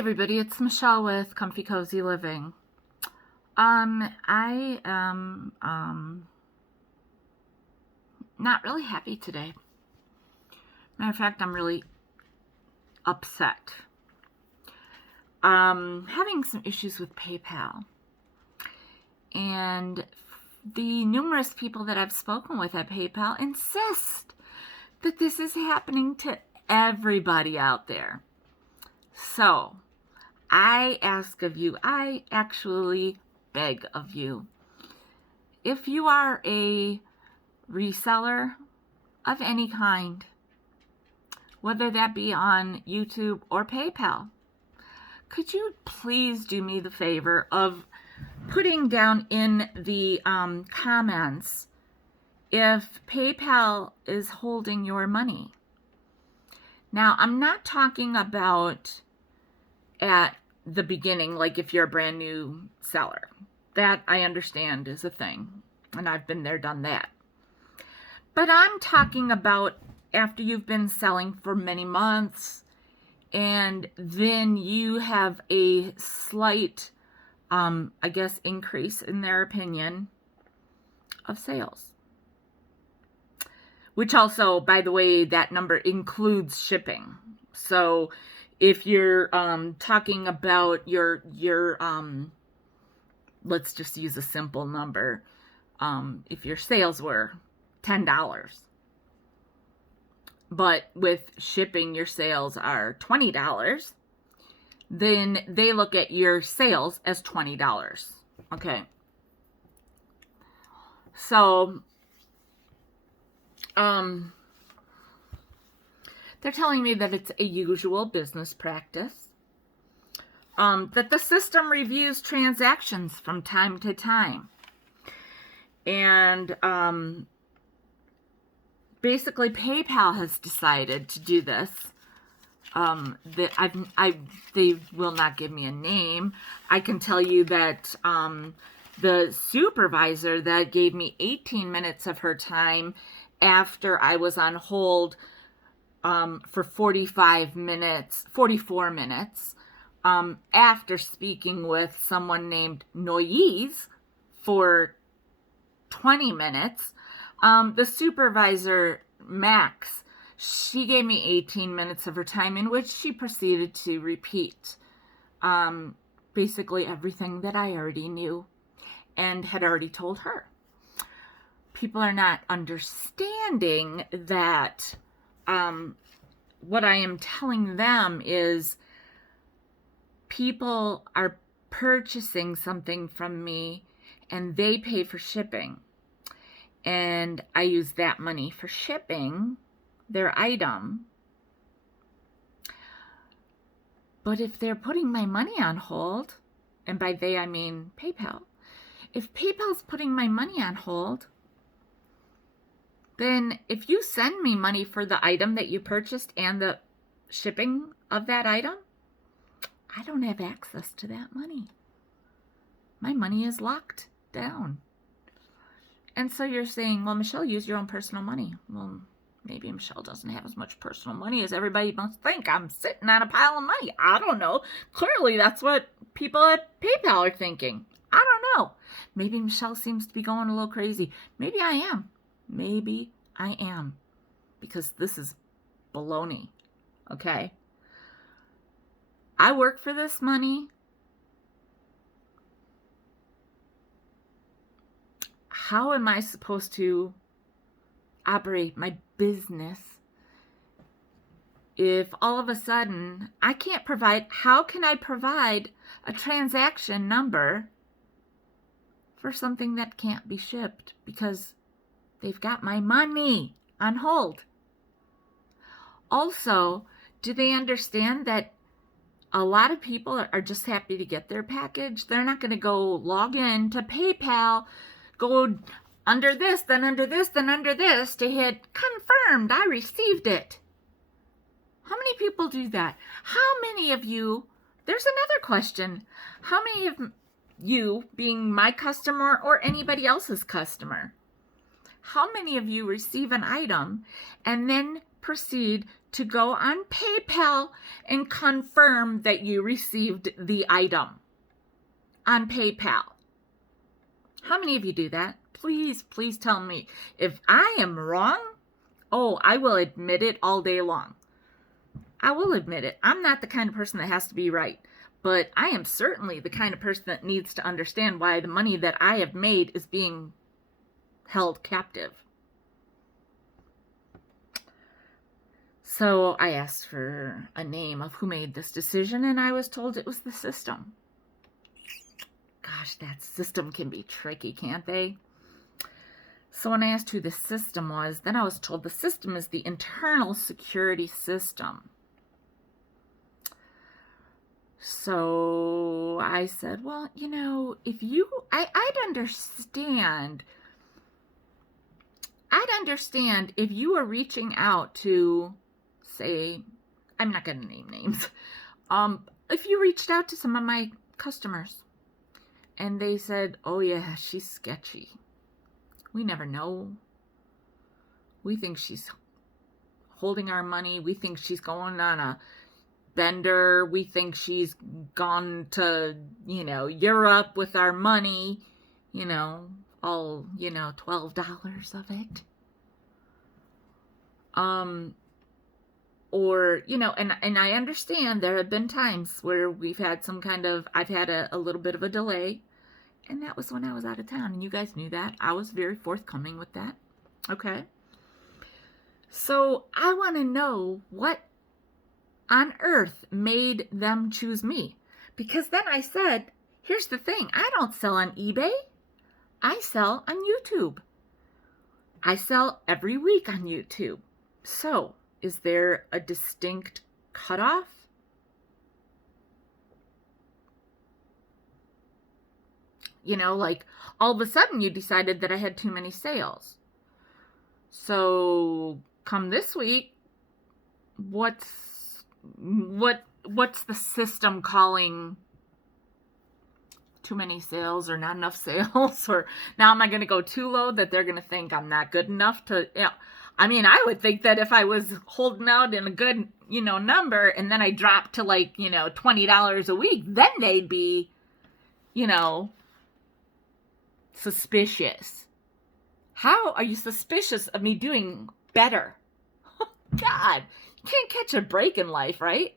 everybody, it's Michelle with Comfy Cozy Living. I am not really happy today. Matter of fact, I'm really upset. Having some issues with PayPal. And the numerous people that I've spoken with at PayPal insist that this is happening to everybody out there. So, I ask of you, I actually beg of you, if you are a reseller of any kind, whether that be on YouTube or PayPal, could you please do me the favor of putting down in the comments if PayPal is holding your money? Now, I'm not talking about at the beginning, like if you're a brand new seller. That I understand is a thing, and I've been there, done that. But I'm talking about after you've been selling for many months, and then you have a slight, increase in their opinion of sales. Which also, by the way, that number includes shipping. So if you're talking about your let's just use a simple number. If your sales were $10, but with shipping your sales are $20, then they look at your sales as $20. Okay. So, they're telling me that it's a usual business practice, that the system reviews transactions from time to time. And basically PayPal has decided to do this. They will not give me a name. I can tell you that the supervisor that gave me 18 minutes of her time after I was on hold for 44 minutes, after speaking with someone named Noyes for 20 minutes, the supervisor, Max, she gave me 18 minutes of her time in which she proceeded to repeat basically everything that I already knew and had already told her. People are not understanding that what I am telling them is people are purchasing something from me and they pay for shipping. And I use that money for shipping their item. But if they're putting my money on hold, and by they I mean PayPal, if PayPal's putting my money on hold, then if you send me money for the item that you purchased and the shipping of that item, I don't have access to that money. My money is locked down. And so you're saying, well, Michelle, use your own personal money. Well, maybe Michelle doesn't have as much personal money as everybody must think. I'm sitting on a pile of money. I don't know. Clearly, that's what people at PayPal are thinking. I don't know. Maybe Michelle seems to be going a little crazy. Maybe I am. Maybe I am. Because this is baloney. Okay? I work for this money. How am I supposed to operate my business if all of a sudden I can't provide? How can I provide a transaction number for something that can't be shipped because they've got my money on hold? Also, do they understand that a lot of people are just happy to get their package? They're not going to go log in to PayPal, go under this, then under this, then under this to hit confirmed, I received it. How many people do that? How many of you, there's another question, how many of you, being my customer or anybody else's customer, how many of you receive an item and then proceed to go on PayPal and confirm that you received the item on PayPal. How many of you do that? Please, please tell me. If I am wrong, I will admit it all day long. I will admit it. I'm not the kind of person that has to be right, but I am certainly the kind of person that needs to understand why the money that I have made is being held captive. So I asked for a name of who made this decision, and I was told it was the system. Gosh, that system can be tricky, can't they? So when I asked who the system was, then I was told the system is the internal security system. So I said, well, if I'd understand if you were reaching out to, say, I'm not going to name names, if you reached out to some of my customers and they said, oh yeah, she's sketchy. We never know. We think she's holding our money. We think she's going on a bender. We think she's gone to, Europe with our money, all, $12 of it. Or, and I understand there have been times where I've had a little bit of a delay, and that was when I was out of town, and you guys knew that. I was very forthcoming with that. Okay. So I want to know what on earth made them choose me. Because then I said, here's the thing. I don't sell on eBay. I sell on YouTube. I sell every week on YouTube. So is there a distinct cutoff? Like all of a sudden you decided that I had too many sales. So come this week, what's the system calling too many sales or not enough sales? Or now am I going to go too low that they're going to think I'm not good enough to, I would think that if I was holding out in a good, number and then I dropped to like, $20 a week, then they'd be, suspicious. How are you suspicious of me doing better? God, you can't catch a break in life, right?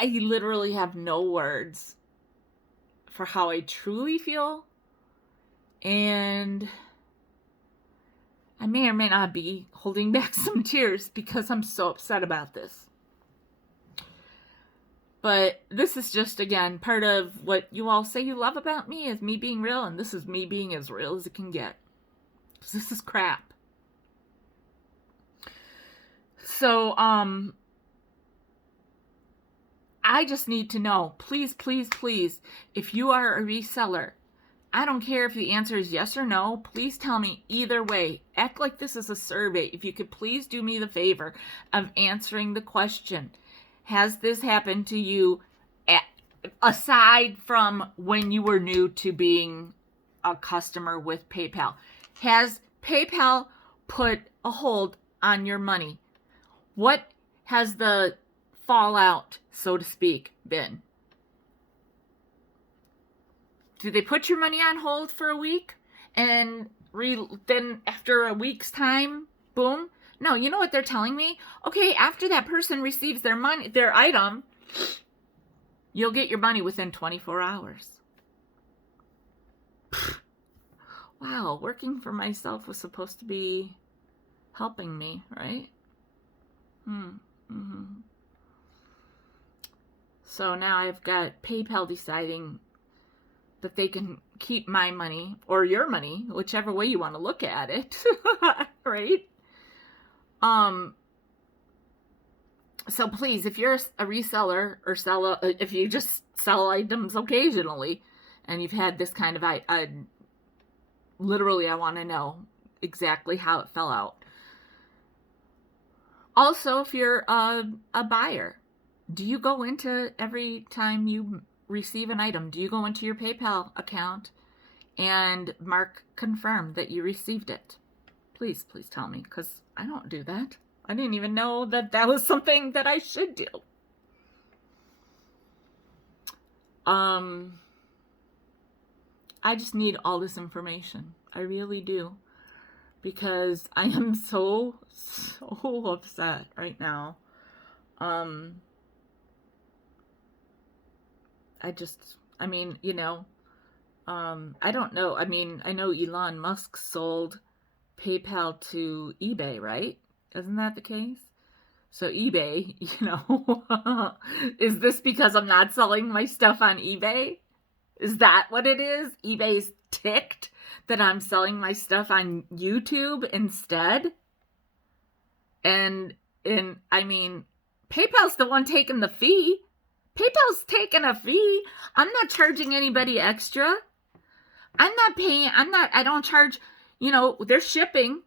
I literally have no words for how I truly feel. And I may or may not be holding back some tears because I'm so upset about this. But this is just, again, part of what you all say you love about me is me being real, and this is me being as real as it can get. Because this is crap. So, I just need to know, please, please, please, if you are a reseller, I don't care if the answer is yes or no, please tell me either way. Act like this is a survey. If you could please do me the favor of answering the question. Has this happened to you aside from when you were new to being a customer with PayPal? Has PayPal put a hold on your money? What has the fallout, so to speak, been? Do they put your money on hold for a week and then after a week's time, boom? No, you know what they're telling me? Okay, after that person receives their money, their item, you'll get your money within 24 hours. Wow, working for myself was supposed to be helping me, right? So now I've got PayPal deciding that they can keep my money or your money, whichever way you want to look at it, right? So please, if you're a reseller or if you just sell items occasionally and you've had this kind of, literally, I want to know exactly how it fell out. Also, if you're a buyer, do you go into every time you receive an item, do you go into your PayPal account and mark confirm that you received it? Please, please tell me, because I don't do that. I didn't even know that that was something that I should do. I just need all this information. I really do. Because I am so upset right now. I mean, I don't know. I mean, I know Elon Musk sold PayPal to eBay, right? Isn't that the case? So eBay, is this because I'm not selling my stuff on eBay? Is that what it is? eBay's ticked that I'm selling my stuff on YouTube instead? And I mean, PayPal's the one taking the fee. PayPal's taking a fee. I'm not charging anybody extra. I don't charge, they're shipping.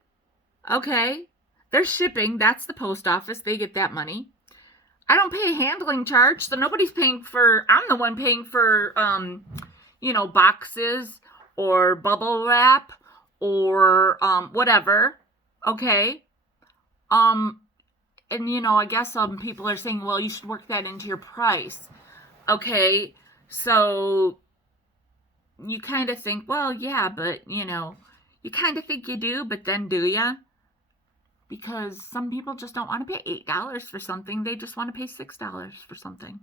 Okay. They're shipping. That's the post office. They get that money. I don't pay a handling charge, so nobody's paying for, I'm the one paying for, boxes or bubble wrap or whatever. Okay. And I guess some people are saying, well, you should work that into your price. Okay. So you kind of think, well, yeah, but you kind of think you do, but then do ya? Because some people just don't want to pay $8 for something. They just want to pay $6 for something.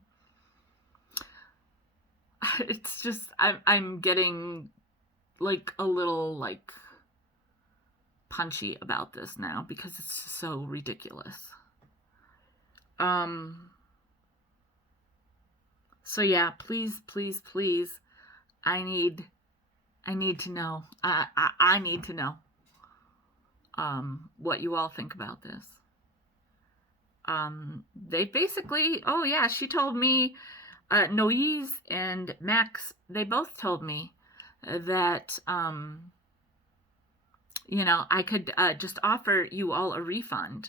It's just, I'm getting like a little punchy about this now because it's so ridiculous. So yeah, please, please, please, I need to know. I need to know what you all think about this. They basically, oh yeah, she told me, Noise and Max, they both told me that, I could just offer you all a refund.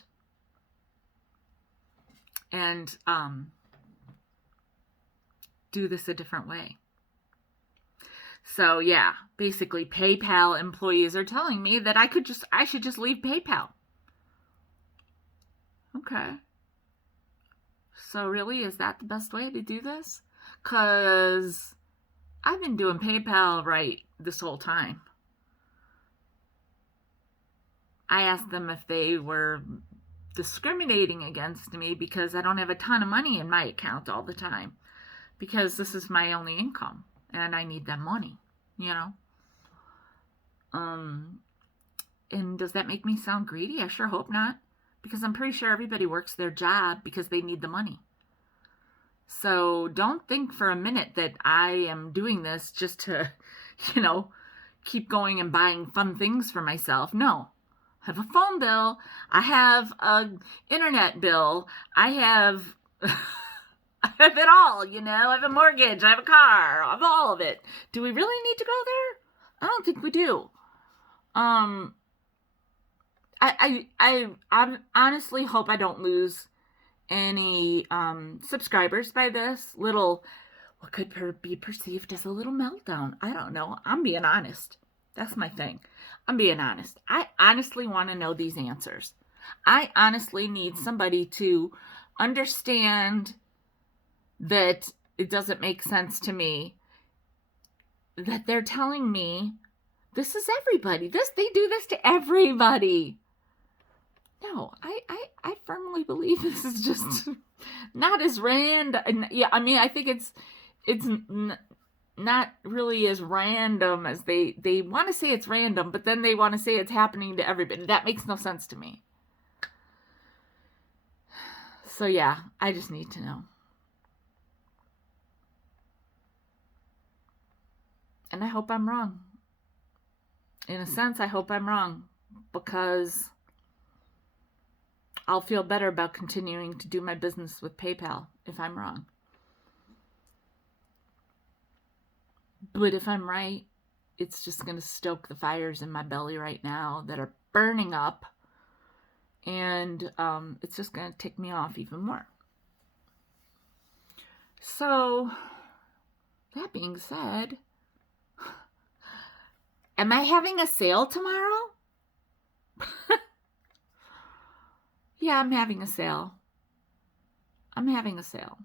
And do this a different way. So yeah, basically PayPal employees are telling me that I should just leave PayPal. Okay. So really, is that the best way to do this? Because I've been doing PayPal right this whole time. I asked them if they were discriminating against me because I don't have a ton of money in my account all the time. Because this is my only income and I need that money, And does that make me sound greedy? I sure hope not. Because I'm pretty sure everybody works their job because they need the money. So don't think for a minute that I am doing this just to, keep going and buying fun things for myself. No. I have a phone bill. I have an internet bill. I have it all, I have a mortgage. I have a car. I have all of it. Do we really need to go there? I don't think we do. I honestly hope I don't lose any subscribers by this little, what could be perceived as a little meltdown. I don't know. I'm being honest. That's my thing. I'm being honest. I honestly want to know these answers. I honestly need somebody to understand that it doesn't make sense to me that they're telling me this is everybody. They do this to everybody. No, I firmly believe this is just not as random. Yeah, I mean, I think it's not really as random as they want to say it's random, but then they want to say it's happening to everybody. That makes no sense to me. So yeah, I just need to know. And I hope I'm wrong. In a sense, I hope I'm wrong because I'll feel better about continuing to do my business with PayPal if I'm wrong. But if I'm right, it's just going to stoke the fires in my belly right now that are burning up. And it's just going to tick me off even more. So, that being said, am I having a sale tomorrow? Yeah, I'm having a sale. I'm having a sale.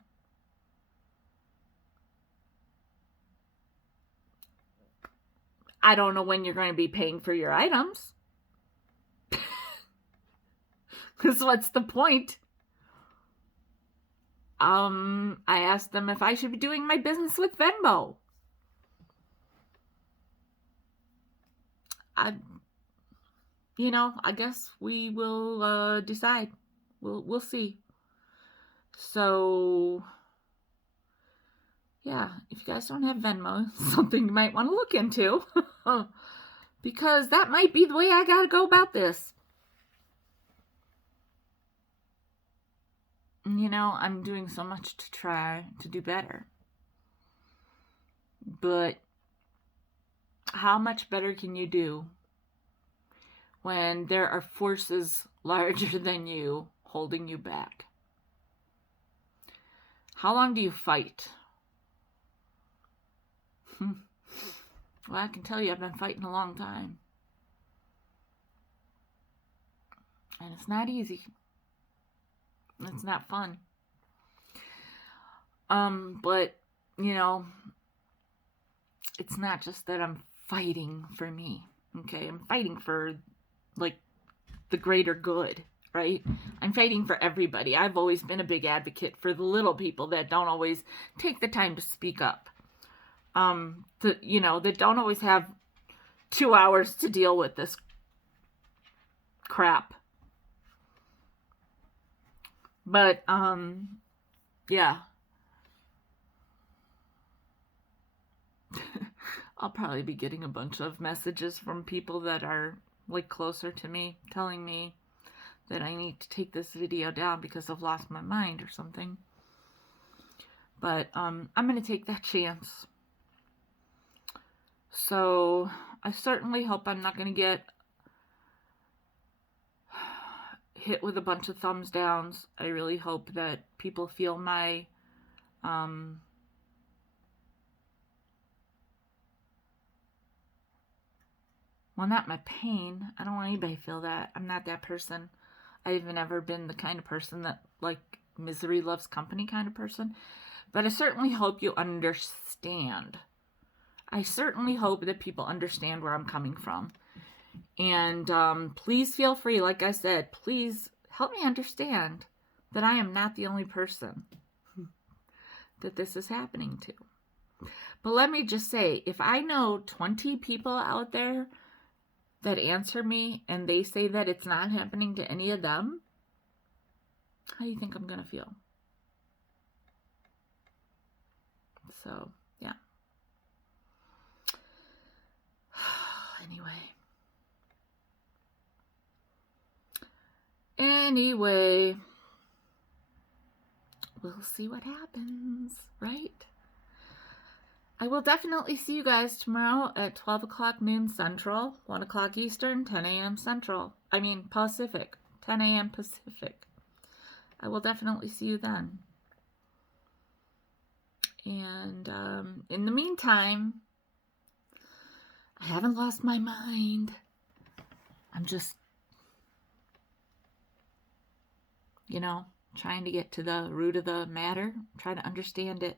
I don't know when you're going to be paying for your items. Because what's the point? I asked them if I should be doing my business with Venmo. I guess we will decide. We'll see. So, yeah, if you guys don't have Venmo, something you might want to look into. Because that might be the way I gotta go about this. I'm doing so much to try to do better. But how much better can you do when there are forces larger than you holding you back? How long do you fight? Well, I can tell you I've been fighting a long time. And it's not easy. It's not fun. But, it's not just that I'm fighting for me. Okay? I'm fighting for, the greater good, right? I'm fighting for everybody. I've always been a big advocate for the little people that don't always take the time to speak up. That don't always have 2 hours to deal with this crap. But, yeah. I'll probably be getting a bunch of messages from people that are, closer to me, telling me that I need to take this video down because I've lost my mind or something. But, I'm going to take that chance. So, I certainly hope I'm not going to get hit with a bunch of thumbs downs. I really hope that people feel my, well, not my pain. I don't want anybody to feel that. I'm not that person. I've never been the kind of person that, misery loves company kind of person. But I certainly hope you understand. I certainly hope that people understand where I'm coming from. And please feel free, like I said, please help me understand that I am not the only person that this is happening to. But let me just say, if I know 20 people out there that answer me and they say that it's not happening to any of them, how do you think I'm going to feel? So, yeah. Anyway, we'll see what happens, right? I will definitely see you guys tomorrow at 12 o'clock noon Central, 1 o'clock Eastern, 10 a.m. Pacific, 10 a.m. Pacific. I will definitely see you then. And in the meantime, I haven't lost my mind. I'm just, trying to get to the root of the matter, try to understand it.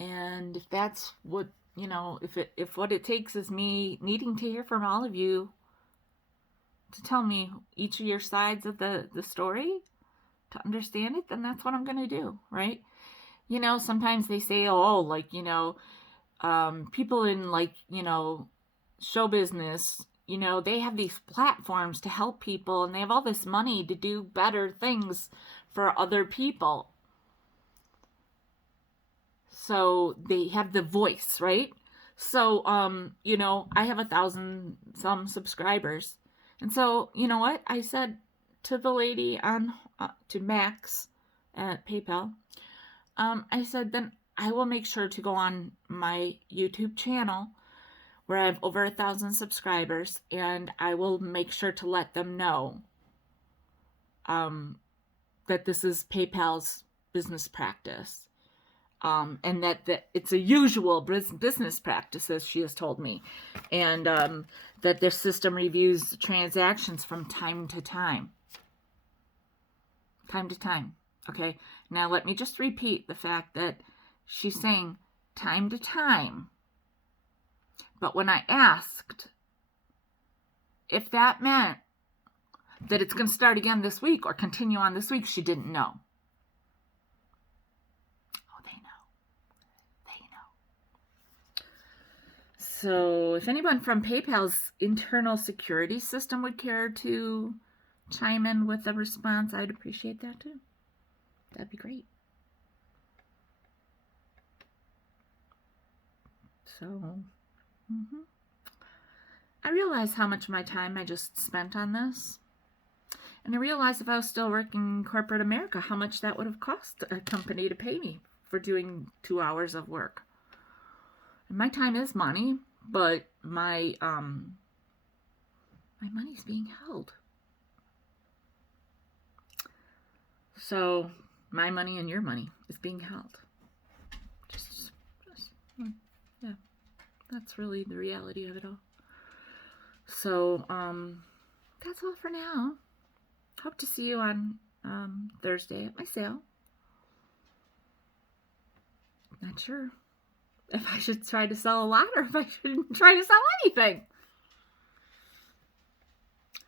And if that's what, if what it takes is me needing to hear from all of you to tell me each of your sides of the story to understand it, then that's what I'm going to do, right? Sometimes they say, people in show business, they have these platforms to help people and they have all this money to do better things for other people. So they have the voice, right? So, I have 1,000 some subscribers. And so, you know what? I said to the lady to Max at PayPal, I said, then I will make sure to go on my YouTube channel where I have over 1,000 subscribers, and I will make sure to let them know that this is PayPal's business practice. and that it's a usual business practice, as she has told me, and that their system reviews transactions from time to time. Time to time. Okay, now let me just repeat the fact that she's saying time to time. But when I asked if that meant that it's going to start again this week or continue on this week, she didn't know. Oh, they know. They know. So if anyone from PayPal's internal security system would care to chime in with a response, I'd appreciate that too. That'd be great. So, I realize how much of my time I just spent on this. And I realized if I was still working in corporate America, how much that would have cost a company to pay me for doing 2 hours of work. And my time is money, but my money's being held. So my money and your money is being held. Yeah, that's really the reality of it all. So that's all for now. Hope to see you on Thursday at my sale. Not sure if I should try to sell a lot or if I shouldn't try to sell anything.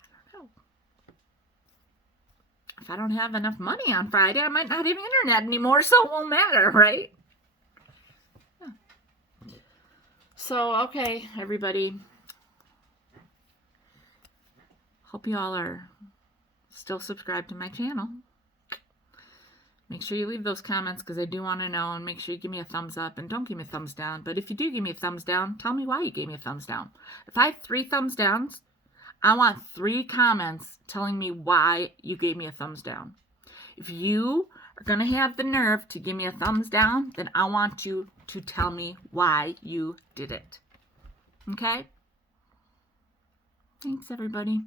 I don't know. If I don't have enough money on Friday, I might not have internet anymore, so it won't matter, right? Yeah. So, okay, everybody. Hope you all are still subscribed to my channel. Make sure you leave those comments because I do want to know, and make sure you give me a thumbs up and don't give me a thumbs down. But if you do give me a thumbs down, tell me why you gave me a thumbs down. If I have 3 thumbs downs, I want 3 comments telling me why you gave me a thumbs down. If you are going to have the nerve to give me a thumbs down, then I want you to tell me why you did it. Okay? Thanks, everybody.